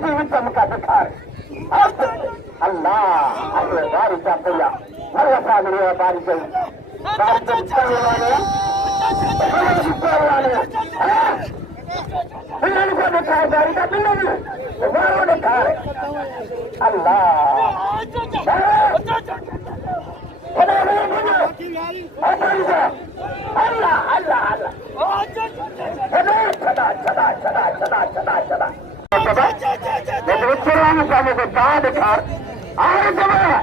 सीधी में चमका दिखा अल्लाह अरे बारी चाहते हर सामने बारी गई बारी चलने वाले बिल्ली को देखा है गाड़ी का बिल्ली वो देखा है अल्लाह अल्लाह अल्लाह अल्लाह चला चला चला चला चला चला सामने को कहा दिखा और अल्लाह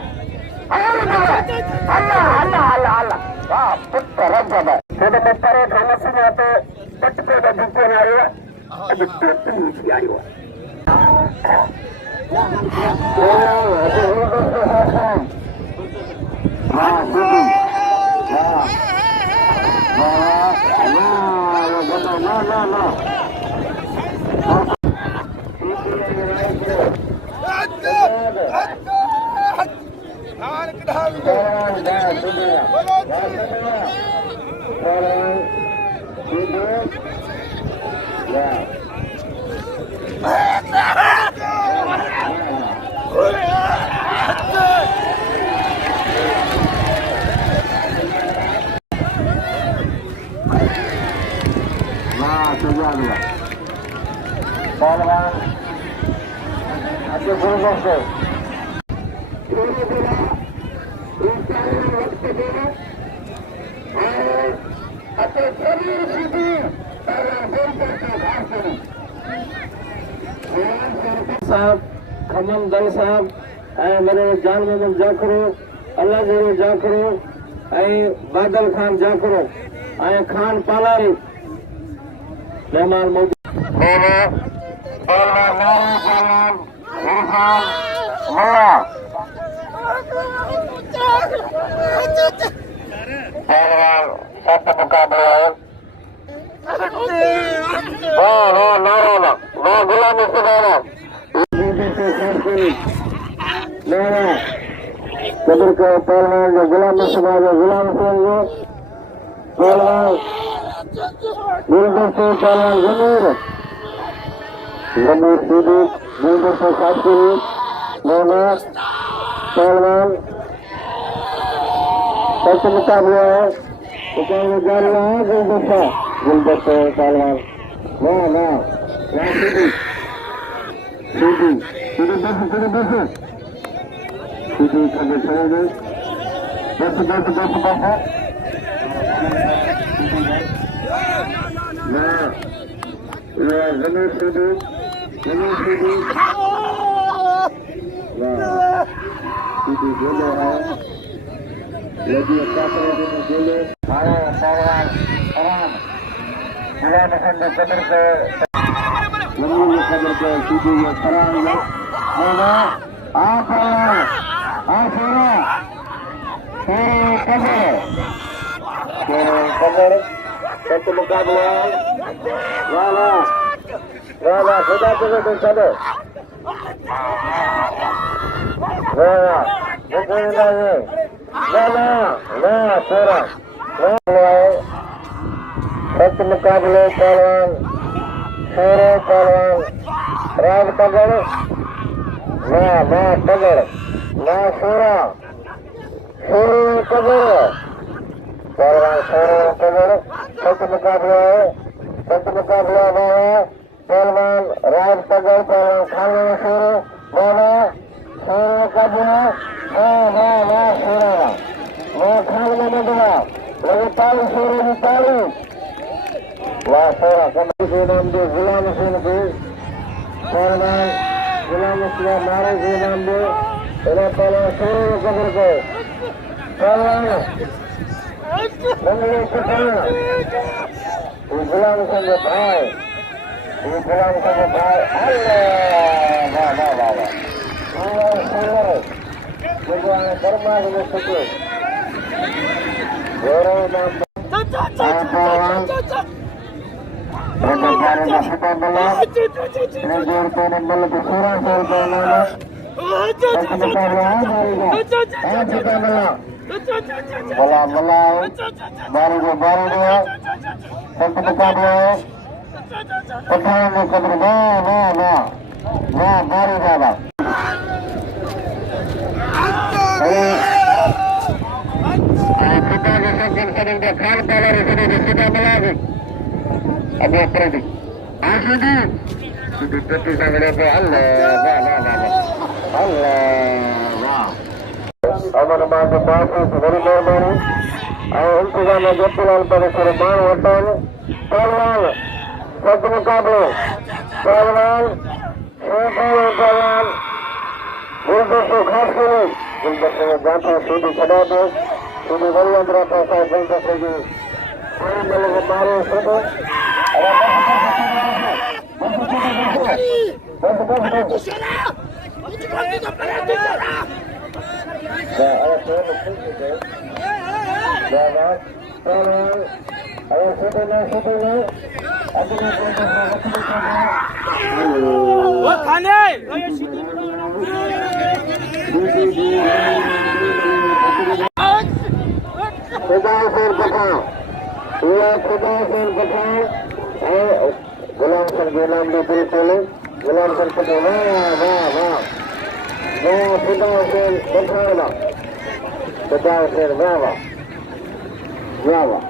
अल्लाह अल्लाह अल्लाह वाह पुत्र रब kada mentare kana sunate patte da dukko nariya ಅದು ತೀಸಿ ಆಯುವ साहब खमन दल साहब मेरे जान मोहम्मद जाकरो अल्लाह जरूर जाकरो बादल खान जाकरो खान पालारी मेहमान मौजूद कदर के पहलवान जो गुलाम समाज गुलाम सिंह पहलवान गुलदर से पहलवान जमीर सीधी गुलदर से शास्त्री मोना पहलवान सबसे मुकाबला है मुकाबला जारी है गुलदर से पहलवान वाह वाह सीधी सीधी सीधी बस सीधी खबर चलेंगे बस जमीर सीधी सीधी बोले है यदि बोले पहलवान जिला पसंद कदर के कदर के सीधी कराएंगे कदर सत्य मुकाबला वाला वाला खुदा चलो तो चलो वाला वाला वाला सोरा सत्य मुकाबले पहलवान सोरे पहलवान राज पगड़ ना पगड़ ना सोरा सोरे पगड़ पहलवान सोरे पगड़ सत्य मुकाबला है सत्य मुकाबला है पहलवान राज पगड़ पहलवान खाने सोरे बोला सोरे का बुआ ना सोरा ना खाने में बदला लगे ताली सोरे की ताली वाह सोरा कमर के नाम दे गुलाम हुसैन को पहलवान गुलाम हुसैन मारे के नाम दे इन्हें पहलवान सोरे कब्र को पहलवान मंगली किसान गुलाम हुसैन के भाई गुलाम हुसैन के भाई अल्लाह वाह वाह वाह वाह सुंदर भगवान कर्मा के सके गौरव नाम बोला बोला बारी को बारी दिया सब मुकाबला है पठान में कब्र ना वाह भारी दादा kita disebut sedang kan kalau sudah melaju ada terjadi asudi sudah tentu sampai Allah aman bahasa dari baru इंतजाम जयपुर पर कुर्बान होता है पहलवान सद मुकाबले पहलवान पहलवान गुलदस्ते खास के गुलदस्ते में जाते सीधी खड़ा दो सीधी बड़ी अंदर पैसा गुलदस्ते की कोई मिले के मारे सीधे गुलाम सर गुलाम भी बिल्कुल गुलाम सर पटेल वाह वाह वाह खुदा हुसैन बखाना खुदा हुसैन वाह वाह वाह वाह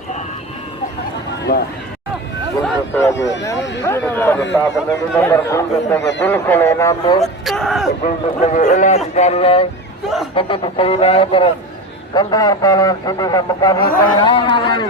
वाह बिल्कुल इनाम दो इलाज कर रहे पता तो सही रहा है पर कंधार पहलवान सीधे का मुकाबला गुलाम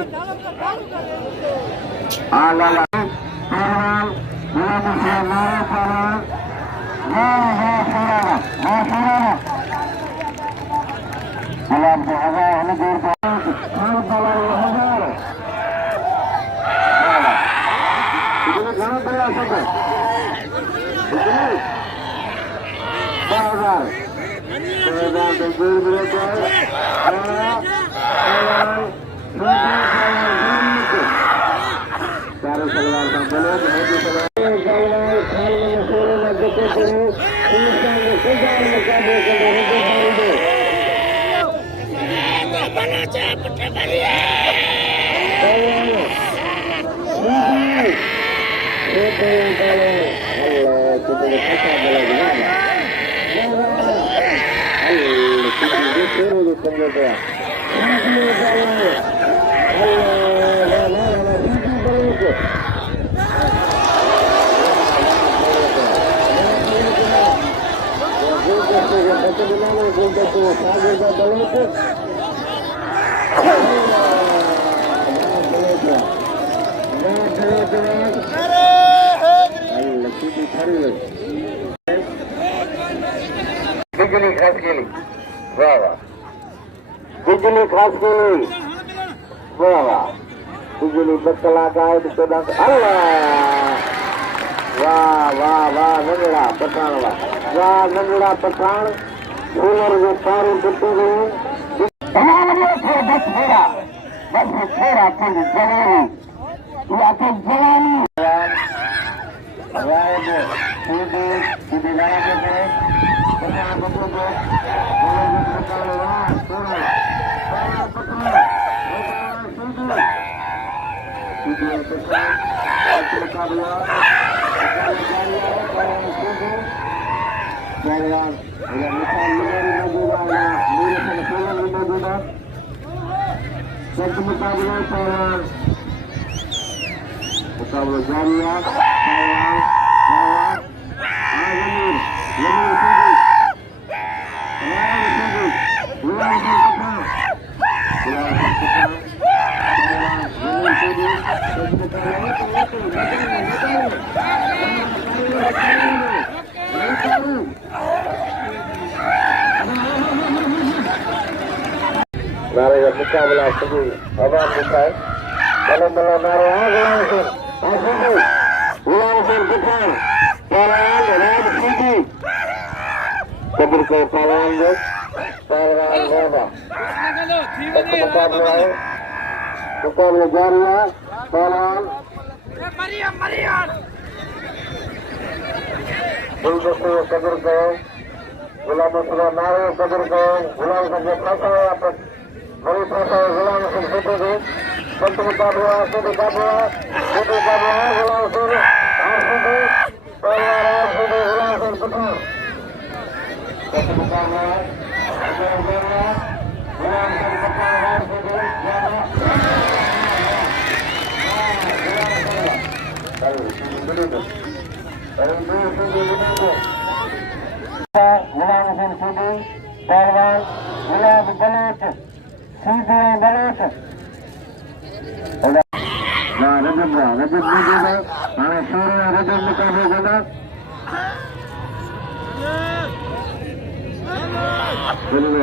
को हजार दूर बिजली खास के लिए वाह वाह बिजली खास के लिए वाह वाह बिजली बकला गाय अल्लाह वाह वाह वाह नंगड़ा पठान वाह नंगड़ा पठान कूलर में तारे टूटे गए बस फेरा जलानी या तो जलानी सीधे लगा देते मुकाबला जारिया नारे का मुकाबला सभी आवाम होता है मतलब नारे गुलाम हुसैन किसान पहलवान राज सिंह कब्र को पहलवान जो पहलवान बाबा मुकाबला है मुकाबला जारी है पहलवान गुलदस्ते कब्र को गुलाम हुसैन नारे कब्र को गुलाम हुसैन फंसा है आप बड़ी फंसा है गुलाम हुसैन छोटे को संत मुकाबला गुलाम हुसैन और पहलवान गुलाब बलोच सीधे बलोच रजत हाणे सूर्य रजत मुकाबलो कंदा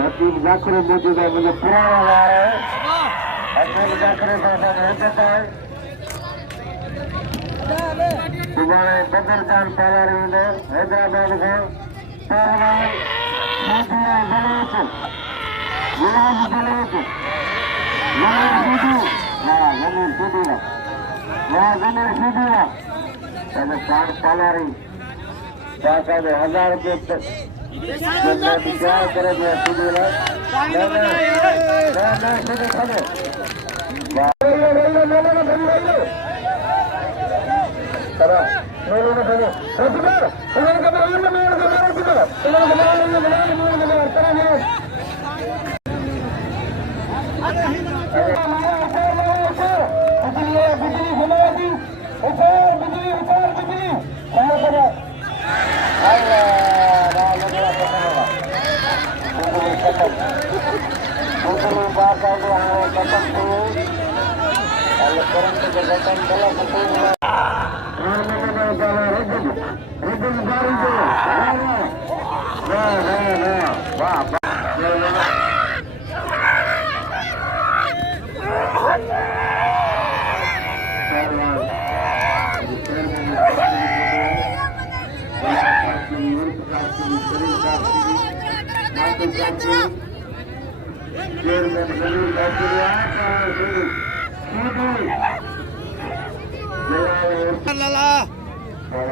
हकीम जाखिर मौजूद है मुझे पुराना वार है हकीम जाखिर रजत है सुभाणे बदरजान पालारी हैदराबाद खां पहलवान सीधे बलोच गुलाब बलोच जमीन सीधी पालारी 1000 रुपये विचार करे सीधी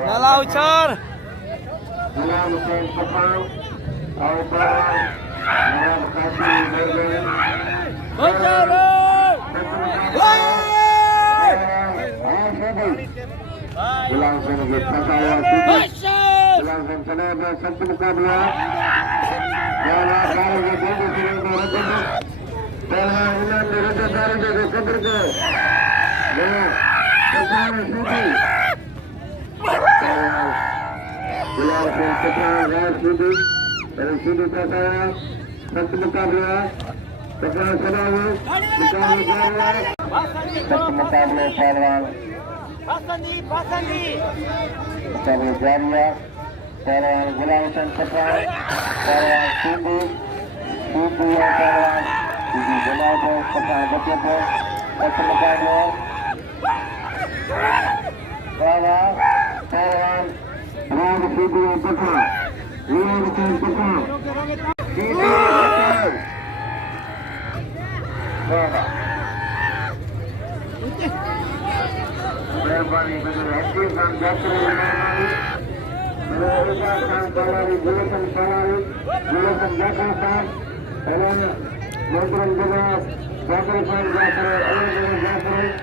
Lala ucar. मुकाबले पहलवान जारिया पहलवान गुलाम हुसैन पठान पहलवान सिंधु पहलवान गुलाब पठान बच्चे को मुकाबले पहलवान रोड सिंधु पठान गुलाम हुसैन पठान मेहरबानी हकीम खान जाखिर खान पालारी गुलशन पालारी गुलशन जाखिर खान मोहतरम जनाब जाखिर खान जाखिर अलग जाखिर